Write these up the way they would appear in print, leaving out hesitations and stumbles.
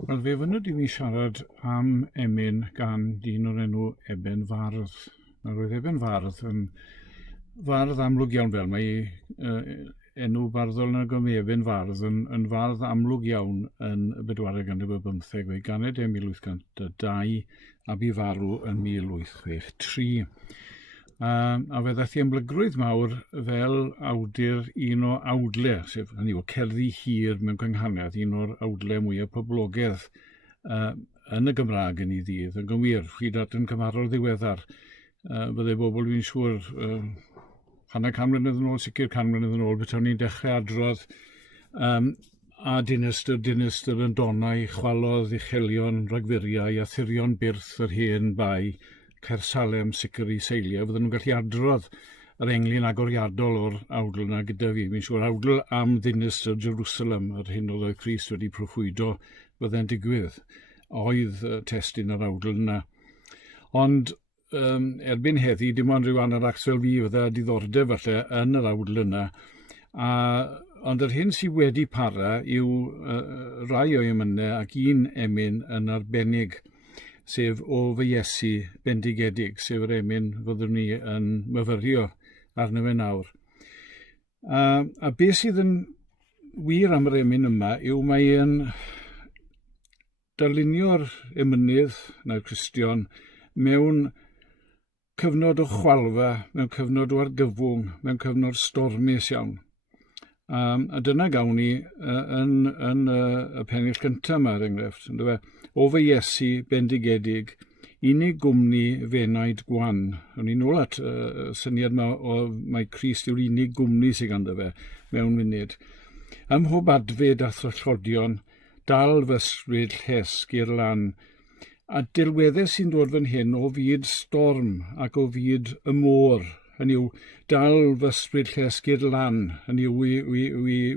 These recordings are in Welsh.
Wel, fe fynnod i mi siarad am emyn gan dyn o'r enw Eben Fardd. Roedd Eben Fardd yn fardd amlwg iawn fel mae enw barddol na gym Eben Fardd yn fardd amlwg iawn yn y 1415 fe ganed 1802 a bu farw yn 1863. A fe ddaeth i emblygrwydd mawr fel awdur un o awdle, sef hynny o cerddi hir mewn cynghaniad, un o'r awdle mwyaf poblogaidd yn y Gymraeg yn ei ddydd. Yn gywir, hyd at yn cymarol ddiweddar. Bydde bobl fi'n siŵr hanner can mlynedd yn ôl, sicr can mlynedd yn ôl, beth ni'n dechrau adrodd a dinistyr yn donau, chwalodd, uchelion, rhagfuriau a thirion birth yr hen bai, Caersalem, sicr i seilio, fydden nhw'n gallu adrodd yr englyn agoriadol o'r awdl yna gyda fi. Mi'n siŵr awdl am ddinistyr Jerusalem, yr hyn oedd Christ wedi proffwydo bydde'n digwydd. Oedd testyn yr awdl yna. Ond erbyn heddi, dim ond rhyw anarach fel fi fydde diddordeb falle yn yr awdl yna. Ond yr hyn sydd wedi para yw rai o'i emynau ac un emyn yn arbennig, sef o fy Iesu bendigedig, sef yr emyn fyddwn ni yn myfyrio arno fe nawr. A beth sydd yn wir am yr emyn yma yw mae e'n darlunio'r emynydd na'r Cristion mewn cyfnod o chwalfa, mewn cyfnod o argyfwng, mewn cyfnod stormus iawn. A dyna gawn ni yn y pennill cyntaf yma, er enghraifft. O fy Iesu bendigedig, unig gwmni fenaid gwan. O'n i'n nôl at syniad yma o mae Christ yw'r unig gwmni sydd ganddo fe mewn munud. Ym mhob adfyd a thrallodion, dal fy ysbryd llesg i'r lan, a delweddau sy'n dod fan hyn o fyd storm ac o fyd y môr. Hynny yw, dal fy ysbryd llesg i'r lan. Hynny yw,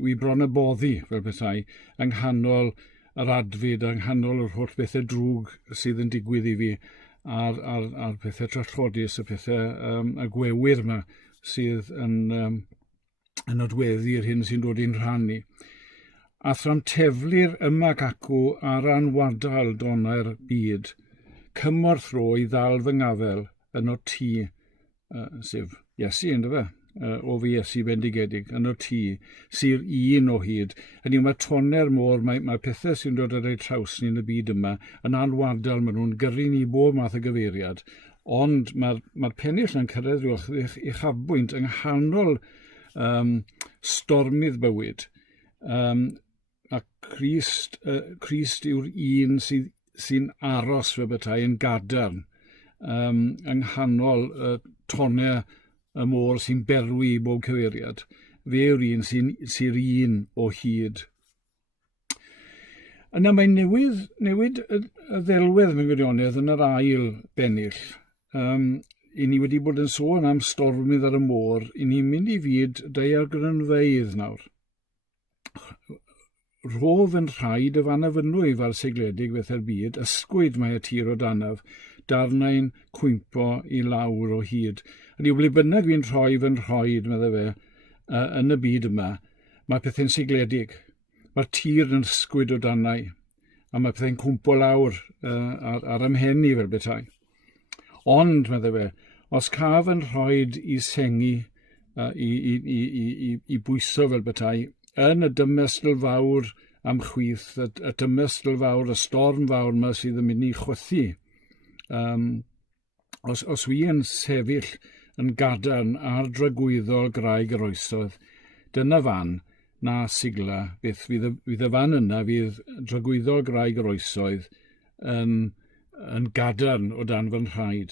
wi bron y boddi, fel bethau, yng nghanol yr adfyd, yng nghanol yr holl bethau drwg sydd yn digwydd i fi, a'r pethau trallodus, y pethau agwewyr yma sydd yn nodweddu'r hyn sy'n dod i'n rhannu. Athro'n teflu'r yma acw ar anwadal donau'r byd, cymorth ro i ddal fy ngafel yn o ti, sef Iesu, ynddo fe, o fy Iesu bendigedig, yn o ti, sy'r un o hyd. Hynny yw, mae tonau'r môr, mae pethau sy'n dod ar ei traws ni yn y byd yma, yn anwadal, maen nhw'n gyrru ni bob math o gyfeiriad, ond mae'r pennill yn cyrraedd rhywbeth uchafbwynt yng nghanol stormydd bywyd. A Christ yw'r un sy'n aros fe bethau yn gadarn yng nghanol tonau y môr sy'n berwi i bob cyfeiriad. Fe yw'r un sy'r un o hyd. Yna mae newid y ddelwedd mewn gwirionedd yn yr ail bennill. I ni wedi bod yn sôn am stormydd ar y môr, i ni'n mynd i fyd daeargrynfeydd nawr. Rof yn rhaid y fanafynwyf ar segledig beth yr byd, ysgwyd mae y tir o danaf, darnau'n cwympo i lawr o hyd. Hynny yw, ble bynnag fi'n rhoi fy'n rhoed, medda fe, yn y byd yma, mae pethau'n segledig. Mae'r tir yn ysgwyd o danau, a mae pethau'n cwmpo lawr ar ymhenni fel bethau. Ond, medda fe, os caf yn rhoed i sengi, i bwyso fel bethau, yn y dymestl fawr am chwith, y dymestl fawr, y storm fawr yma sydd yn mynd i chwythu. Os wi yn sefyll yn gadarn ar dragwyddol graig yr oesoedd, dyna fan na sigla beth fydd y fan yna fydd dragwyddol graig yr oesoedd yn gadarn o dan fy nrhaed.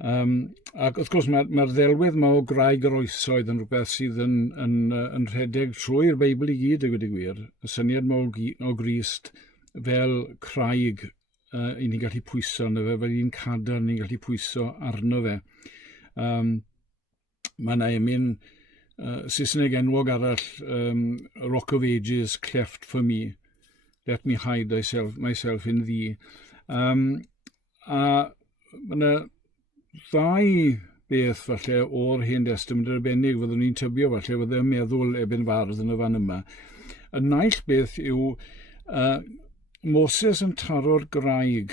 Ac wrth gwrs mae'r ddelwedd yma o graig yr oesoedd yn rhywbeth sydd yn rhedeg trwy'r Beibl i gyd, a gwedi gwir. Y syniad yma o Grist fel craig i ni'n gallu pwyso arno fe, fel un cadarn ni'n gallu pwyso arno fe. Mae yna emyn Saesneg enwog arall, Rock of Ages, cleft for me. Let me hide myself in thee. A mae yna ddau beth falle o'r Hen Testament arbennig fyddwn ni'n tybio falle fydde'n meddwl Eben Fardd yn y fan yma. Y naill beth yw Moses yn taro'r graig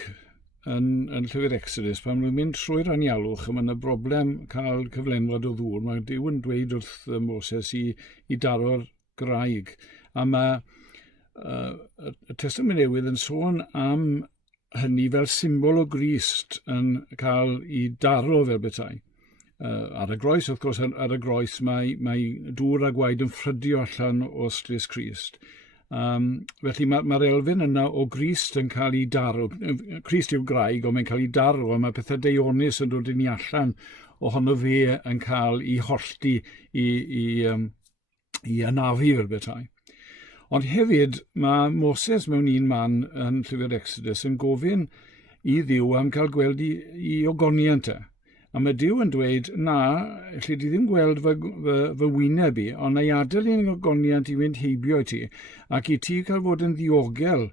yn llyfr Exodus, pan nhw'n mynd trwy'r anialwch, a mae yna broblem cael cyflenwad o ddŵr. Mae Duw yn dweud wrth Moses i daro'r graig. A mae y Testament Newydd yn sôn am hynny fel symbol o Grist yn cael i daro fel betai. Ar y groes, wrth gwrs, ar y groes mae dŵr a gwaed yn ffrydio allan o strys Crist. Felly mae'r elfen yna o Grist yn cael ei daro. Crist yw'r graig, ond mae'n cael ei daro, a mae pethau deionus yn dod yn ei allan ohono fe yn cael ei hollti i anafu fel betai. Ond hefyd mae Moses mewn un man yn llyfr Exodus yn gofyn i Dduw am cael gweld i ogoniant e. A mae Duw yn dweud, na, lle di ddim gweld fy wyneb i, ond na i adael i'n ogoniant i fynd heibio i ti, ac i ti cael fod yn ddiogel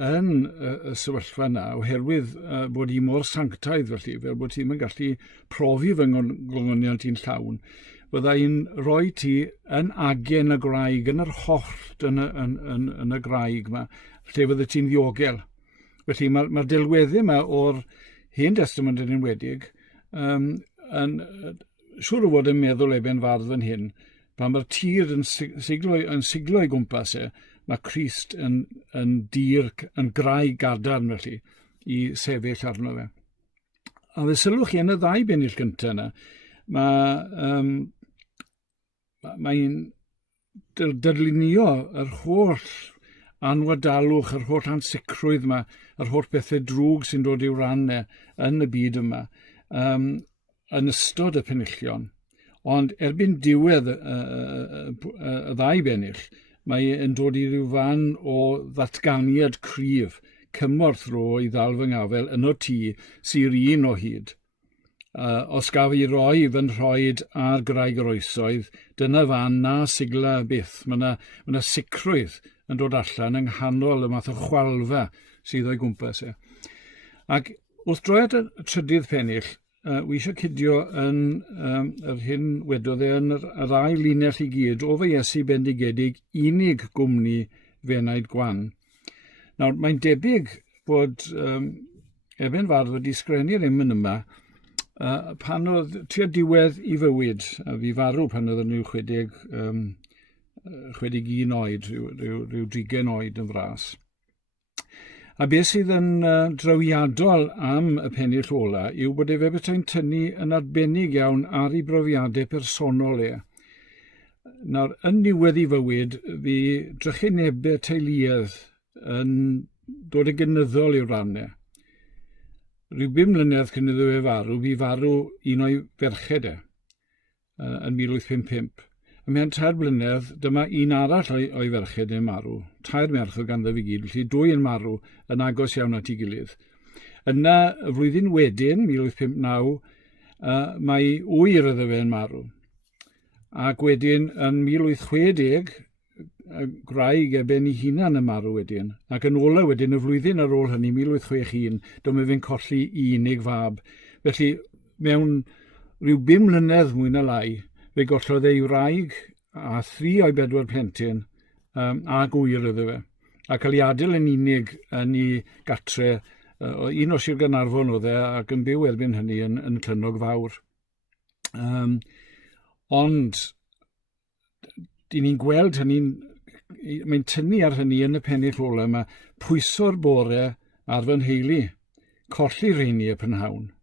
yn y sefyllfa yna, oherwydd bod i mor sanctaidd felly, fel bod ti'n gallu profi fy ogoniant i'n llawn. Bydda i'n rhoi ti yn agen y graig, yn yr hollt yn y graig yma, lle fydda ti'n ddiogel. Felly mae'r delweddau yma o'r Hen Testament yn enwedig, siŵr o fod yn meddwl Eben Fardd fan hyn, pan mae'r tir yn siglo i gwmpas e, mae Crist yn dir, yn graig gadarn felly, i sefyll arno fe. A fe sylwch chi yn y ddau bennill gyntaf yna, mae'n darlunio yr holl anwadalwch, yr holl ansicrwydd yma, yr holl bethau drwg sy'n dod i'w ran yn y byd yma, yn ystod y penillion. Ond erbyn diwedd y ddau bennill, mae yn dod i ryw fan o ddatganiad cryf, cymorth ro i ddal fy ngafel yn o tŷ sy'r un o hyd. Os gaf i roi fy nhroed ar graig yr oesoedd, dyna fan na sigla byth. Mae yna sicrwydd yn dod allan yng nghanol y math o chwalfa sydd o'i gwmpas e. Ac wrth droi at y trydydd pennill, wi eisiau cydio yn yr hyn wedodd yn yr ail linell i gyd o fy Iesu bendigedig unig gwmni fenaid gwan. Nawr, mae'n debyg bod Eben Fardd wedi sgrennu'r emyn yma pan oedd tua diwedd i fywyd, a fi farw pan oedd nhw 61 oed, rhyw 30 oed yn fras. A beth sydd yn drawiadol am y pennill ola yw bod fe betai'n tynnu yn arbennig iawn ar ei brofiadau personol e. Nawr, yn niwedd i fywyd, fi drychinebau teuluoedd yn dod yn gynyddol i'w rannau. Rhyw 5 mlynedd cyn iddo fe farw, fi farw un o'i ferched yn 1855. A mewn 3 blynedd, dyma un arall o'i ferched yn marw. 2 merch o ganddo fi gyd, felly 2 yn marw yn agos iawn at ei gilydd. Yna, y flwyddyn wedyn, 1859, mae 8 iddo fe yn marw. Ac wedyn, yn 1860, y graig Eben ei hunan yn marw wedyn. Ac yn ola wedyn, y flwyddyn ar ôl hynny, 1861, dyma fe'n colli unig fab. Felly, mewn rhyw 5 mlynedd mwy na lai, fe gollodd ei wraig a 3 o'i 4 plentyn a 8 iddo fe. A cael ei adael yn unig yn ei gatre, un o Sir Gaernarfon oedd e, ac yn byw erbyn hynny yn Clynog Fawr. Ond, dyn ni'n gweld hynny, mae'n tynnu ar hynny yn y pennill ola yma, pwyso'r bore ar fy nheulu, colli rheini y prynhawn.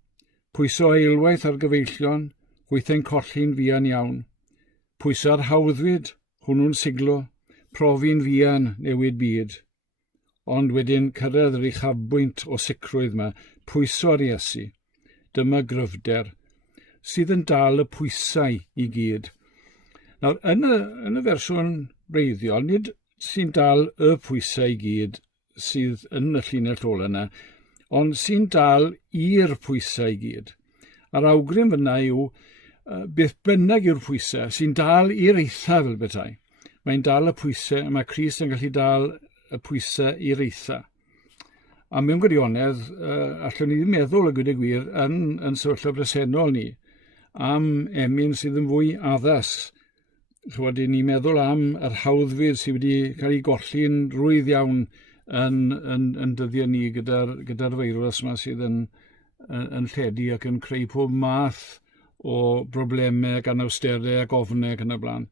Pwyso eilwaith ar gyfeillion, gweithio'n colli'n fian iawn. Pwyso'r hawddwyd, hwnnw'n siglo, profi'n fian newid byd. Ond wedyn cyrraedd yr uchafbwynt o sicrwydd yma, pwyso'r Iesu. Dyma gryfder, sydd yn dal y pwysau i gyd. Nawr, yn y fersiwn breiddiol, nid sy'n dal y pwysau i gyd sydd yn y llinell ola yna, ond sy'n dal i'r pwysau i gyd. A'r awgrym fyna yw beth bynnag yw'r pwysau sy'n dal i'r eitha fel betai. Mae'n dal y pwysau, mae Crist yn gallu dal y pwysau i'r eitha. A mewn gwirionedd, allwn ni ddim meddwl y gwyd y gwir yn sefyllfa bresennol ni am emyn sydd yn fwy addas. Chwyd, ni'n meddwl am yr hawddfyd sydd wedi cael ei golli'n rwydd iawn yn dyddiau ni gyda'r feirws yma sydd yn lledu ac yn creu pob math o broblemau gan awsterau ac ofnau ac yn y blaen.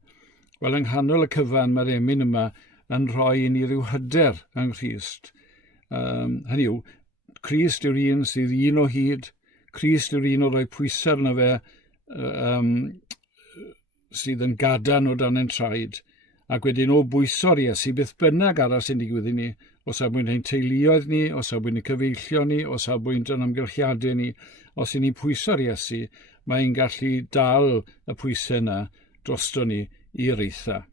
Wel, yng nghanol y cyfan mae'r emyn yma yn rhoi i ni ryw hyder yng Nghrist. Hynny yw, Crist yw'r un sydd un o hyd, Crist yw'r un o roi pwysau arno fe sydd yn gadarn o dan ein traed, ac wedyn o bwyso'r Iesu beth bynnag arall sy'n digwydd i ni, o safbwynt ein teuluoedd ni, o safbwynt ein cyfeillio ni, o safbwynt yn amgylchiadau ni, os y'n ni pwyso'r Iesu, mae'n gallu dal y pwysau yna drosto ni i'r eithaf.